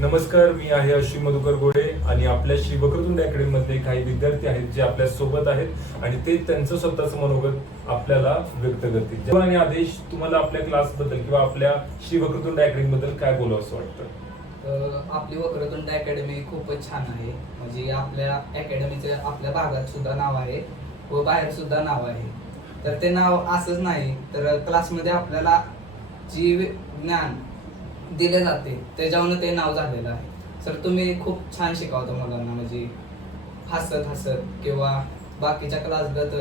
नमस्कार, मी आहे अश्विन मधुकर गोडे आणि आपल्या श्री वक्रतुंड अकॅडमी मधले काही विद्यार्थी आहेत जे आपल्या सोबत आहेत आणि ते त्यांचं स्वतःचं मनोगत आपल्याला व्यक्त करतील. जेव्हा आणि आदेश, तुम्हाला आपल्या क्लास बद्दल किंवा आपल्या श्री वक्रतुंड अकॅडमी बद्दल काय बोलावं असं वाटतं? आपली वक्रतुंड अकॅडमी खूपच छान आहे. म्हणजे आपल्या अकॅडमीचे आपल्या भागात सुद्धा नाव आहे व बाहेर सुद्धा नाव आहे. तर ते नाव असंच नाही तर क्लासमध्ये आपल्याला जी ज्ञान दिले जाते त्याच्यावरून ते नाव झालेलं आहे. सर तुम्ही खूप छान शिकवता मुलांना, म्हणजे हसत हसत किंवा बाकीच्या क्लासगत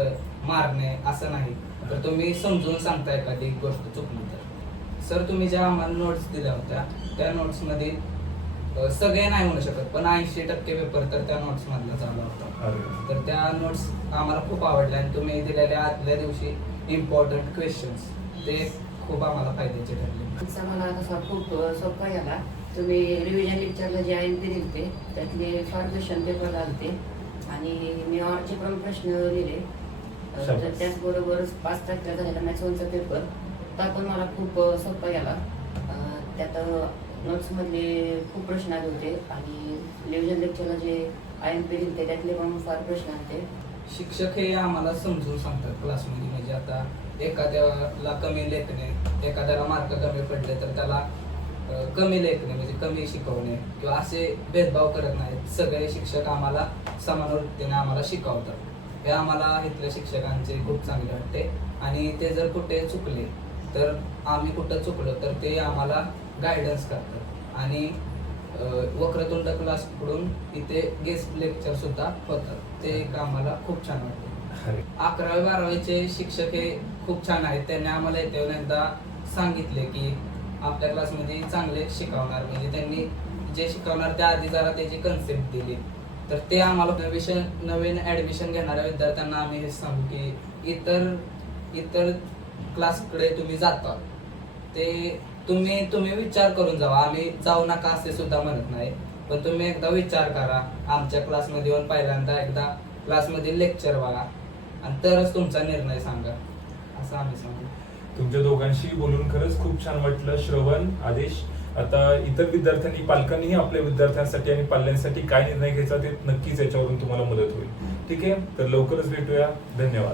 मारणे असं नाही, तर तुम्ही समजून सांगता एखादी गोष्ट चुकली तर. सर तुम्ही ज्या आम्हाला नोट्स दिल्या होत्या त्या नोट्समध्ये सगळे नाही म्हणू शकत पण 80% पेपर तर त्या नोट्स मधला चालू होता. तर त्या नोट्स आम्हाला खूप आवडल्या आणि तुम्ही दिलेल्या आदल्या दिवशी इम्पॉर्टंट क्वेश्चन्स ते खूप आम्हाला फायद्याचे ठरले. मला तसा खूप सोपा गेला. तुम्ही रिव्हिजन लेक्चरला जे IMP दिले त्यातले फार क्वेश्चन पेपर घालते आणि मी ऑरचे पण प्रश्न लिहिले. तर त्याचबरोबर 5 तारखेला झालेला मॅथ्स 1चा पेपर तो पण मला खूप सोपा गेला. त्यात नोट्समधले खूप प्रश्न आले होते आणि रिव्हिजन लेक्चरला जे IMP दिले त्यातले पण फार प्रश्न आले. शिक्षक हे आम्हाला समजून सांगतात क्लासमध्ये. म्हणजे आता एखाद्याला कमी लेखणे, एखाद्याला मार्क कमी पडले तर त्याला कमी लेखणे म्हणजे कमी शिकवणे किंवा असे भेदभाव करत नाहीत. सगळे शिक्षक आम्हाला समान वृत्तीने आम्हाला शिकवतात. हे आम्हाला इथल्या शिक्षकांचे खूप चांगले वाटते. आणि ते जर कुठे चुकले तर आम्ही कुठं चुकलो तर ते आम्हाला गायडन्स करतात. आणि वक्रतुंड क्लासकडून इथे गेस्ट लेक्चर सुद्धा होतात. ते एक आम्हाला खूप छान वाटते. 11वी 12वीचे शिक्षक हे खूप छान आहेत. त्यांनी आम्हाला इथे एकदा सांगितले की आपल्या क्लासमध्ये चांगले शिकवणार, म्हणजे त्यांनी जे शिकवणार त्या आधी जरा त्याची कन्सेप्ट दिली. तर ते आम्हाला नवीन ऍडमिशन घेणाऱ्या विद्यार्थ्यांना आम्ही हे सांगू की इतर क्लासकडे तुम्ही जाता ते तुम्ही विचार करून जावा. आम्ही जाऊ नका असे सुद्धा म्हणत नाही, पण तुम्ही एकदा विचार करा. आमच्या क्लासमध्ये येऊन पहिल्यांदा एकदा क्लासमध्ये लेक्चर बघा आणि तरच तुमचा निर्णय सांगा असं आम्ही सांगू. तुमच्या दोघांशी बोलून खरंच खूप छान वाटलं. श्रवण, आदेश, आता इतर विद्यार्थ्यांनी, पालकांनीही आपल्या विद्यार्थ्यांसाठी आणि पाल्यांसाठी काय निर्णय घ्यायचा ते नक्कीच याच्यावरून तुम्हाला मदत होईल. ठीक आहे, तर लवकरच भेटूया. धन्यवाद.